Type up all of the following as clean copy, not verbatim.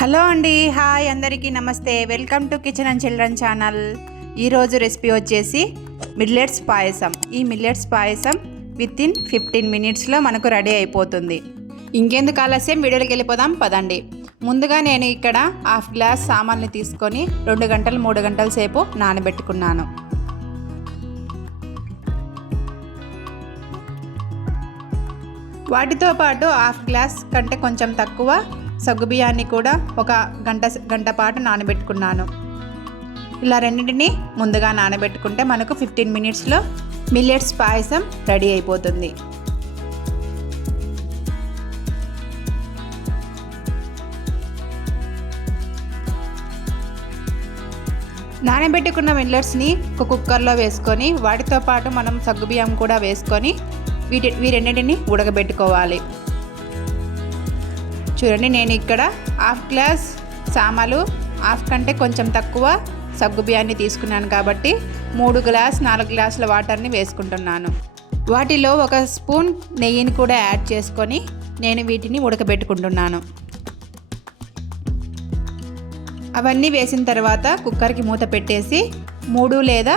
Hello అండి, hi అందరికీ నమస్తే. Welcome to kitchen and children channel. ఈరోజు రెసిపీ వచ్చేసి మిల్లెట్స్ పాయసం. ఈ మిల్లెట్స్ పాయసం వితిన్ 15 మినిట్స్లో మనకు రెడీ అయిపోతుంది. ఇంకెందుకు ఆలస్యం, వీడియోకి వెళ్ళిపోదాం పదండి. ముందుగా నేను ఇక్కడ హాఫ్ గ్లాస్ సామాన్లు తీసుకొని 2 గంటలు 3 గంటల సేపు నానబెట్టుకున్నాను. వాటితో పాటు హాఫ్ గ్లాస్ కంటే కొంచెం తక్కువ సగ్గుబియ్యాన్ని కూడా ఒక గంట పాటు నానబెట్టుకున్నాను. ఇలా రెండింటిని ముందుగా నానబెట్టుకుంటే మనకు 15 మినిట్స్లో మిల్లెట్స్ పాయసం రెడీ అయిపోతుంది. నానబెట్టుకున్న మిల్లెట్స్ని ఒక కుక్కర్లో వేసుకొని వాటితో పాటు మనం సగ్గుబియ్యం కూడా వేసుకొని వీరెన్నిటిని ఉడకబెట్టుకోవాలి. చూడండి, నేను ఇక్కడ హాఫ్ గ్లాస్ సామాలు హాఫ్ కంటే కొంచెం తక్కువ సగ్గుబియ్యాన్ని తీసుకున్నాను కాబట్టి 3 గ్లాస్ 4 గ్లాసుల వాటర్ని వేసుకుంటున్నాను. వాటిలో 1 స్పూన్ నెయ్యిని కూడా యాడ్ చేసుకొని నేను వీటిని ఉడకబెట్టుకుంటున్నాను. అవన్నీ వేసిన తర్వాత కుక్కర్కి మూత పెట్టేసి 3 లేదా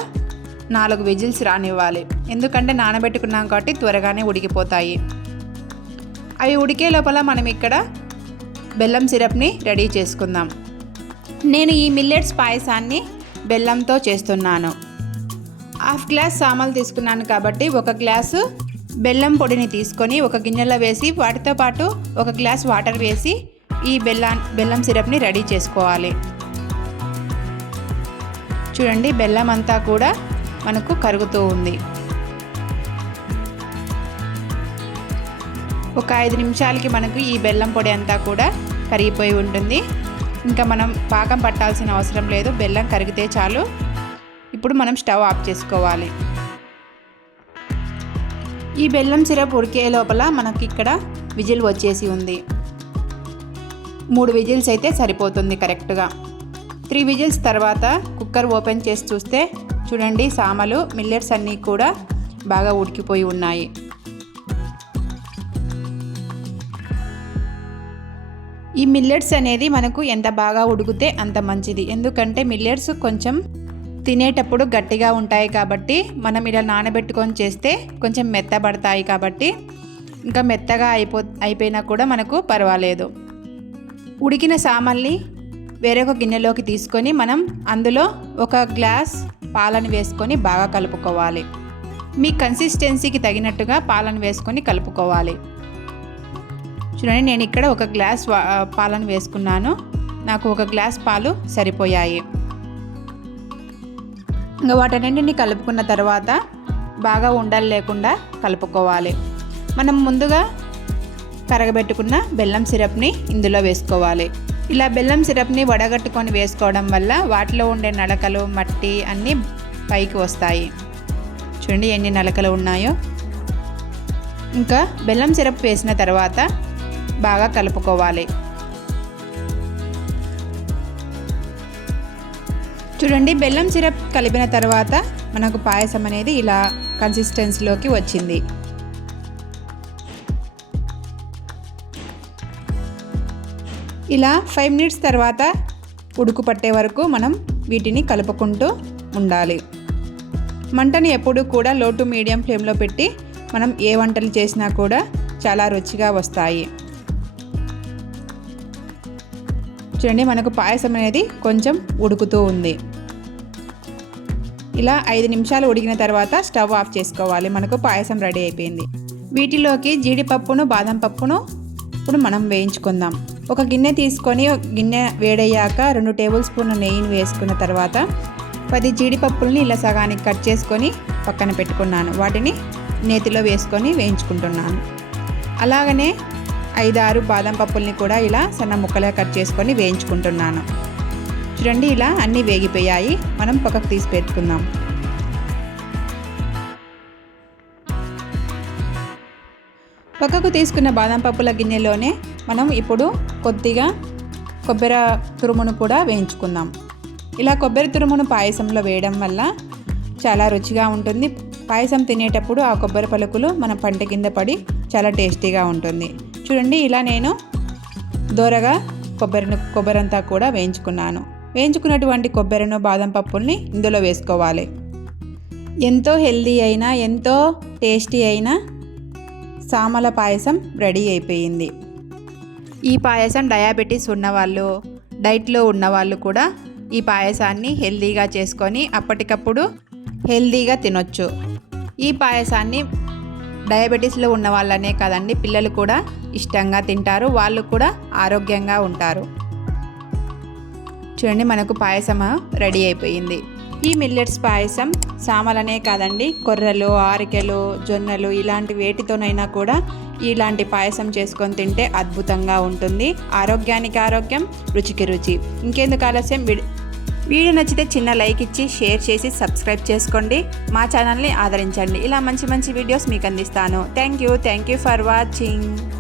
4 విజిల్స్ రానివ్వాలి. ఎందుకంటే నానబెట్టుకున్నాం కాబట్టి త్వరగానే ఉడికిపోతాయి. అవి ఉడికే లోపల మనం ఇక్కడ బెల్లం సిరప్ని రెడీ చేసుకుందాం. నేను ఈ మిల్లెట్స్ పాయసాన్ని బెల్లంతో చేస్తున్నాను. హాఫ్ గ్లాస్ సామాన్లు తీసుకున్నాను కాబట్టి 1 గ్లాసు బెల్లం పొడిని తీసుకొని ఒక గిన్నెలో వేసి వాటితో పాటు 1 గ్లాస్ వాటర్ వేసి ఈ బెల్లం సిరప్ని రెడీ చేసుకోవాలి. చూడండి, బెల్లం అంతా కూడా మనకు కరుగుతూ ఉంది. ఒక 5 నిమిషాలకి మనకు ఈ బెల్లం పొడి అంతా కూడా కరిగిపోయి ఉంటుంది. ఇంకా మనం పాకం పట్టాల్సిన అవసరం లేదు, బెల్లం కరిగితే చాలు. ఇప్పుడు మనం స్టవ్ ఆఫ్ చేసుకోవాలి. ఈ బెల్లం సిరప్ ఉడికే లోపల మనకి ఇక్కడ విజిల్ వచ్చేసి ఉంది. 3 విజిల్స్ అయితే సరిపోతుంది కరెక్ట్గా. 3 విజిల్స్ తర్వాత కుక్కర్ ఓపెన్ చేసి చూస్తే చూడండి, సామలు మిల్లెట్స్ అన్నీ కూడా బాగా ఉడికిపోయి ఉన్నాయి. ఈ మిల్లెట్స్ అనేది మనకు ఎంత బాగా ఉడికితే అంత మంచిది. ఎందుకంటే మిల్లెట్స్ కొంచెం తినేటప్పుడు గట్టిగా ఉంటాయి కాబట్టి మనం ఇలా నానబెట్టుకొని చేస్తే కొంచెం మెత్తబడతాయి కాబట్టి ఇంకా మెత్తగా అయిపోయినా కూడా మనకు పర్వాలేదు. ఉడికిన సామాన్ని వేరొక గిన్నెలోకి తీసుకొని మనం అందులో 1 గ్లాస్ పాలను వేసుకొని బాగా కలుపుకోవాలి. మీ కన్సిస్టెన్సీకి తగినట్టుగా పాలను వేసుకొని కలుపుకోవాలి. చూడండి, నేను ఇక్కడ 1 గ్లాస్ పాలను వేసుకున్నాను. నాకు 1 గ్లాస్ పాలు సరిపోయాయి. ఇంకా వాటన్నింటిని కలుపుకున్న తర్వాత బాగా ఉండలు లేకుండా కలుపుకోవాలి. మనం ముందుగా కరగబెట్టుకున్న బెల్లం సిరప్ని ఇందులో వేసుకోవాలి. ఇలా బెల్లం సిరప్ని వడగట్టుకొని వేసుకోవడం వల్ల వాటిలో ఉండే నలకలు మట్టి అన్నీ పైకి వస్తాయి. చూడండి ఎన్ని నలకలు ఉన్నాయో. ఇంకా బెల్లం సిరప్ వేసిన తర్వాత బాగా కలుపుకోవాలి. చూడండి, బెల్లం సిరప్ కలిపిన తర్వాత మనకు పాయసం అనేది ఇలా కన్సిస్టెన్సీలోకి వచ్చింది. ఇలా 5 మినిట్స్ తర్వాత ఉడుకు పట్టే వరకు మనం వీటిని కలుపుకుంటూ ఉండాలి. మంటని ఎప్పుడూ కూడా లో టు మీడియం ఫ్లేమ్లో పెట్టి మనం ఏ వంటలు చేసినా కూడా చాలా రుచిగా వస్తాయి. చూడండి, మనకు పాయసం అనేది కొంచెం ఉడుకుతూ ఉంది. ఇలా 5 నిమిషాలు ఉడికిన తర్వాత స్టవ్ ఆఫ్ చేసుకోవాలి. మనకు పాయసం రెడీ అయిపోయింది. వీటిలోకి జీడిపప్పును బాదం పప్పును ఇప్పుడు మనం వేయించుకుందాం. ఒక గిన్నె తీసుకొని గిన్నె వేడయ్యాక 2 టేబుల్ స్పూన్ల నెయ్యిని వేసుకున్న తర్వాత 10 జీడిపప్పుల్ని ఇలా సగానికి కట్ చేసుకొని పక్కన పెట్టుకున్నాను. వాటిని నేతిలో వేసుకొని వేయించుకుంటున్నాను. అలాగనే 5-6 బాదం పప్పుల్ని కూడా ఇలా సన్న ముక్కలుగా కట్ చేసుకొని వేయించుకుంటున్నాను. చూడండి, ఇలా అన్నీ వేగిపోయాయి. మనం పక్కకు తీసి పెట్టుకుందాం. పక్కకు తీసుకున్న బాదం పప్పుల గిన్నెలోనే మనం ఇప్పుడు కొద్దిగా కొబ్బరి తురుమును కూడా వేయించుకుందాం. ఇలా కొబ్బరి తురుమును పాయసంలో వేయడం వల్ల చాలా రుచిగా ఉంటుంది. పాయసం తినేటప్పుడు ఆ కొబ్బరి పలుకులు మన పంట కింద పడి చాలా టేస్టీగా ఉంటుంది. చూడండి, ఇలా నేను దోరగా కొబ్బరంతా కూడా వేయించుకున్నాను. వేయించుకున్నటువంటి కొబ్బరిను బాదం పప్పుల్ని ఇందులో వేసుకోవాలి. ఎంతో హెల్దీ అయినా ఎంతో టేస్టీ అయిన సామల పాయసం రెడీ అయిపోయింది. ఈ పాయసం డయాబెటీస్ ఉన్నవాళ్ళు, డైట్లో ఉన్నవాళ్ళు కూడా ఈ పాయసాన్ని హెల్దీగా చేసుకొని అప్పటికప్పుడు హెల్దీగా తినొచ్చు. ఈ పాయసాన్ని డయాబెటీస్లో ఉన్న వాళ్ళనే కాదండి, పిల్లలు కూడా ఇష్టంగా తింటారు, వాళ్ళు కూడా ఆరోగ్యంగా ఉంటారు. చూడండి, మనకు పాయసం రెడీ అయిపోయింది. ఈ మిల్లెట్స్ పాయసం సామలనే కాదండి, కొర్రలు, ఆరికెలు, జొన్నలు ఇలాంటి వేటితోనైనా కూడా ఇలాంటి పాయసం చేసుకొని తింటే అద్భుతంగా ఉంటుంది. ఆరోగ్యానికి ఆరోగ్యం, రుచికి రుచి. ఇంకెందుకు ఆలస్యం, వీడియో నచ్చితే చిన్న లైక్ ఇచ్చి షేర్ చేసి సబ్స్క్రైబ్ చేసుకోండి. మా ఛానల్ని ఆదరించండి. ఇలా మంచి మంచి వీడియోస్ మీకు అందిస్తాను. Thank you for watching.